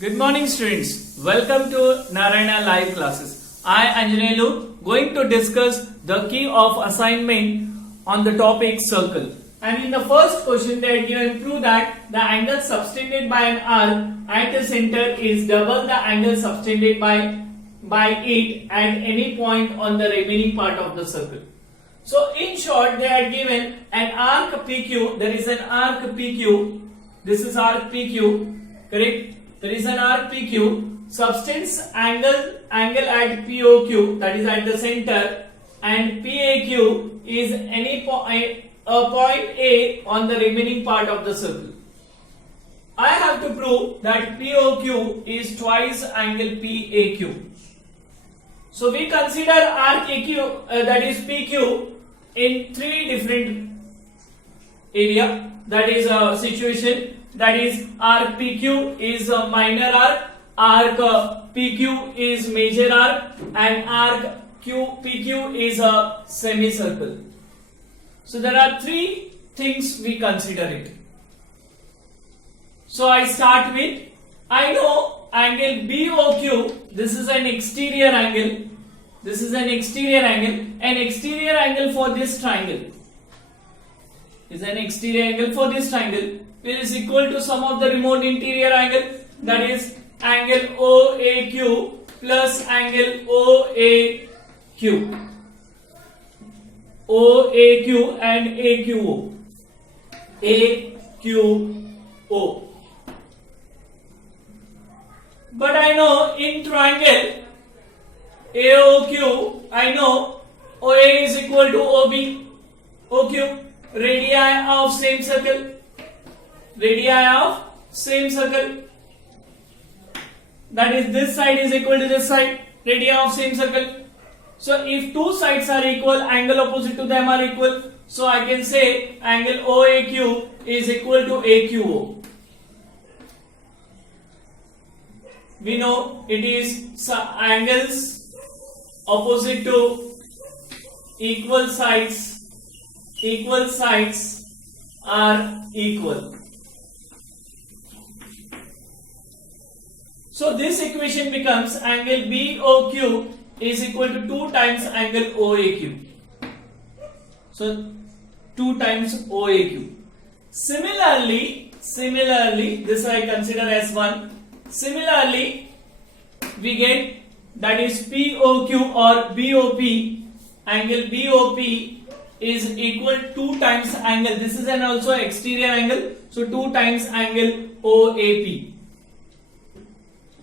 Good morning students. Welcome to Narayana live classes. I Anjanelu going to discuss the key of assignment on the topic circle. And in the first question they are given prove that the angle subtended by an arc at the center is double the angle subtended by it at any point on the remaining part of the circle. So in short they are given an arc PQ. There is an arc PQ. This is arc PQ, correct? There is an arc PQ, subtends angle at POQ, that is at the center, and PAQ is any point A on the remaining part of the circle. I have to prove that POQ is twice angle PAQ. So we consider arc AQ, that is PQ, in three different area. That is a situation. That is arc PQ is a minor arc PQ is major arc, and arc PQ is a semicircle. So there are three things we consider it. So I start with, I know angle BOQ, this is an exterior angle. This is an exterior angle. An exterior angle for this triangle is an exterior angle for this triangle is equal to sum of the remote interior angle, that is angle OAQ plus angle OAQ. OAQ and AQO. AQO. But I know in triangle AOQ, I know OA is equal to OB. OQ, radii of same circle. Radii of same circle, that is this side is equal to this side, radii of same circle. So if two sides are equal, angle opposite to them are equal, so I can say angle OAQ is equal to AQO. We know it is angles opposite to equal sides are equal. So this equation becomes angle BOQ is equal to 2 times angle OAQ. So 2 times OAQ. Similarly, this I consider as 1. Similarly, we get that is POQ or BOP. Angle BOP is equal to 2 times angle. This is an also exterior angle. So 2 times angle OAP.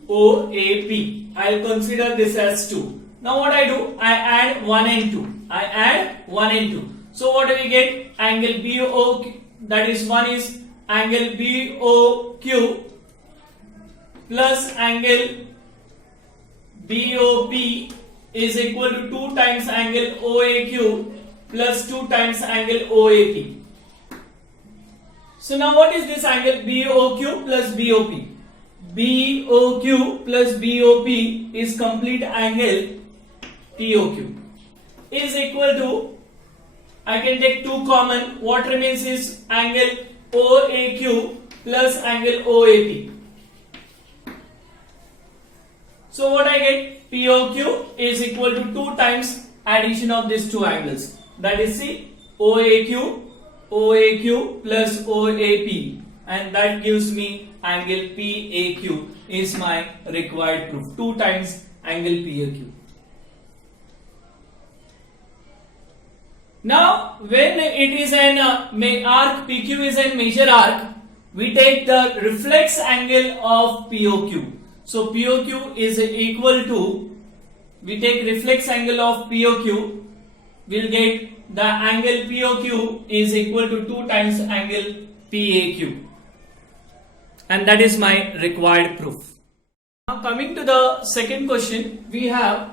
OAP. I'll consider this as 2. Now what I do? I add 1 and 2. So what do we get? Angle BOQ, that is 1 is angle BOQ plus angle BOP is equal to 2 times angle OAQ plus 2 times angle OAP. So now what is this angle BOQ plus BOP? BOQ plus BOP is complete angle POQ is equal to, I can take 2 common, what remains is angle OAQ plus angle OAP. So what I get? POQ is equal to 2 times addition of these 2 angles, that is see OAQ plus OAP, and that gives me angle PAQ is my required proof. 2 times angle PAQ. Now when it is an arc PQ is a major arc, we take the reflex angle of POQ. So POQ is equal to, we take reflex angle of POQ, we'll get the angle POQ is equal to 2 times angle PAQ. And that is my required proof. Now coming to the second question, we have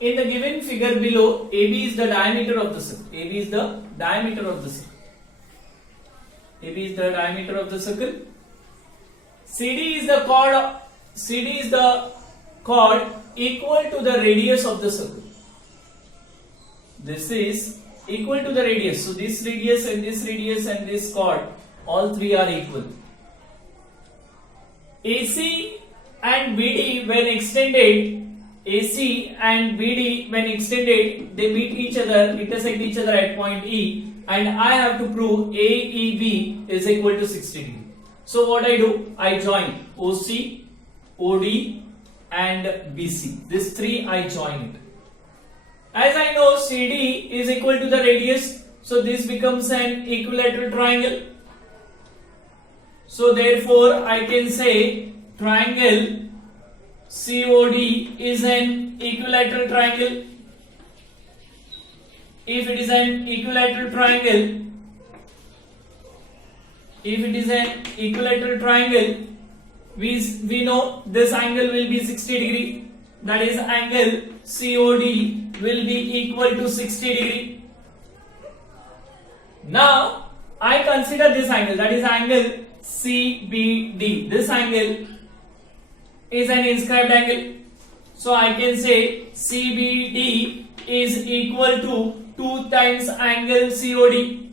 in the given figure below, AB is the diameter of the circle. AB is the diameter of the circle. AB is the diameter of the circle. CD is the chord equal to the radius of the circle. This is equal to the radius. So this radius and this radius and this chord, all three are equal. AC and BD when extended, AC and BD when extended, they meet each other, intersect each other at point E, and I have to prove AEB is equal to 60 degree. So what I do? I join OC, OD and BC. These three I join it. As I know CD is equal to the radius, so this becomes an equilateral triangle. So therefore I can say triangle COD is an equilateral triangle. If it is an equilateral triangle, we know this angle will be 60 degree. That is, angle COD will be equal to 60 degree. Now I consider this angle, that is angle CBD. This angle is an inscribed angle. So I can say CBD is equal to 2 times angle COD.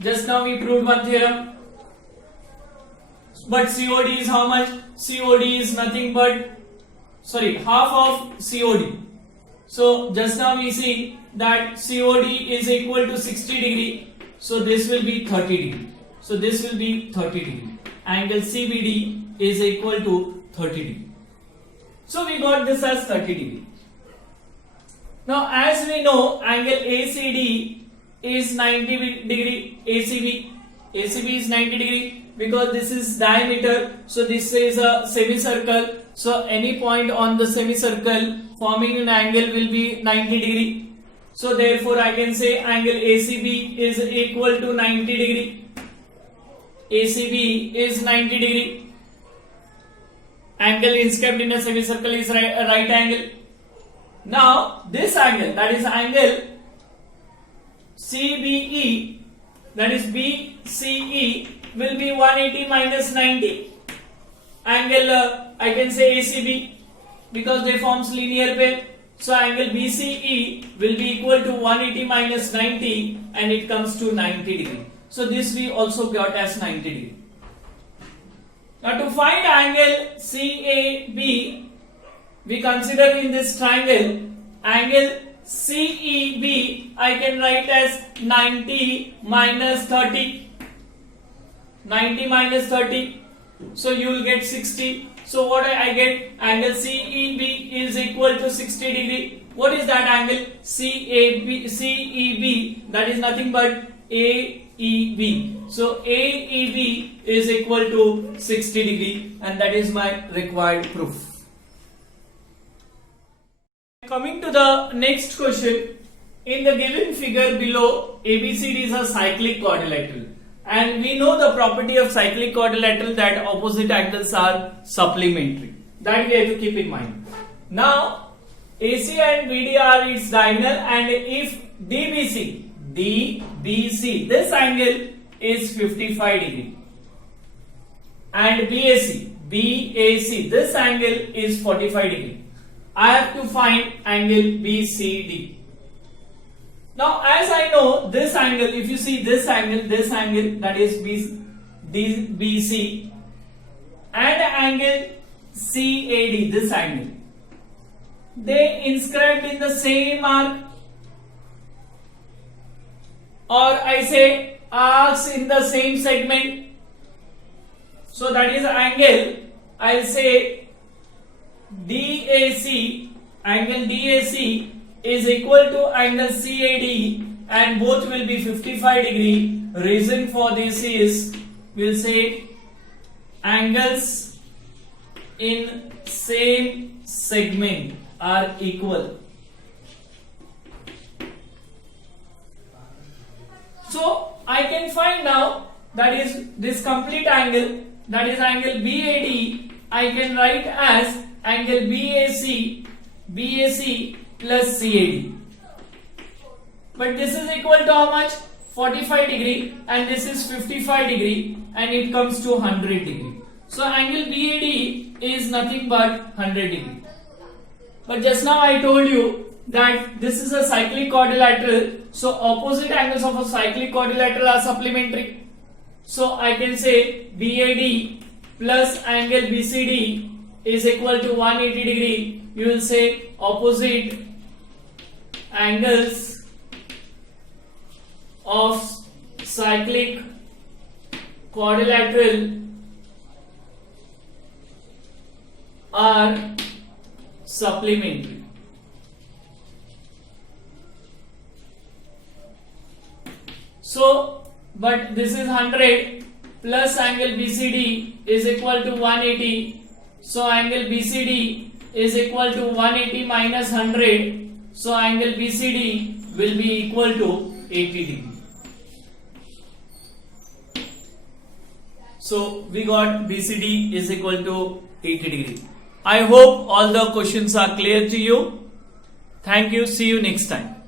Just now we proved one theorem. But COD is how much? COD is nothing but half of COD. So just now we see that COD is equal to 60 degree. So this will be 30 degree. So this will be 30 degree. Angle CBD is equal to 30 degree. So we got this as 30 degree. Now as we know, angle ACD is 90 degree. ACB is 90 degree because this is diameter. So this is a semicircle. So any point on the semicircle forming an angle will be 90 degree. So therefore I can say angle ACB is equal to 90 degree. ACB is 90 degree. Angle inscribed in a semicircle is a right angle. Now this angle, that is angle CBE, that is BCE, will be 180 minus 90. Angle I can say ACB because they forms linear pair. So angle BCE will be equal to 180 minus 90 and it comes to 90 degree. So this we also got as 90 degree. Now to find angle CAB, we consider in this triangle angle CEB I can write as 90 minus 30. 90 minus 30. So you will get 60. So what I get? Angle CEB is equal to 60 degree. What is that angle? CEB, that is nothing but AEB. So AEB is equal to 60 degree and that is my required proof. Coming to the next question. In the given figure below, ABCD is a cyclic quadrilateral. And we know the property of cyclic quadrilateral that opposite angles are supplementary. That we have to keep in mind. Now, AC and BD are its diagonal, and if DBC, this angle is 55 degree, and BAC, this angle is 45 degree. I have to find angle BCD. Now, as I know this angle, if you see this angle that is BC and angle CAD, this angle, they inscribed in the same arc, or I say arcs in the same segment. So that is angle, I'll say DAC, angle DAC is equal to angle CAD and both will be 55 degree. Reason for this is, we'll say angles in same segment are equal. So I can find now, that is this complete angle, that is angle BAD, I can write as angle BAC plus CAD. But this is equal to how much? 45 degree, and this is 55 degree, and it comes to 100 degree. So angle BAD is nothing but 100 degree. But just now I told you that this is a cyclic quadrilateral, so opposite angles of a cyclic quadrilateral are supplementary. So I can say BAD plus angle BCD is equal to 180 degree, you will say opposite angles of cyclic quadrilateral are supplementary. So, but this is 100 plus angle BCD is equal to 180. So, angle BCD is equal to 180 minus 100. So, angle BCD will be equal to 80 degree. So, we got BCD is equal to 80 degree. I hope all the questions are clear to you. Thank you. See you next time.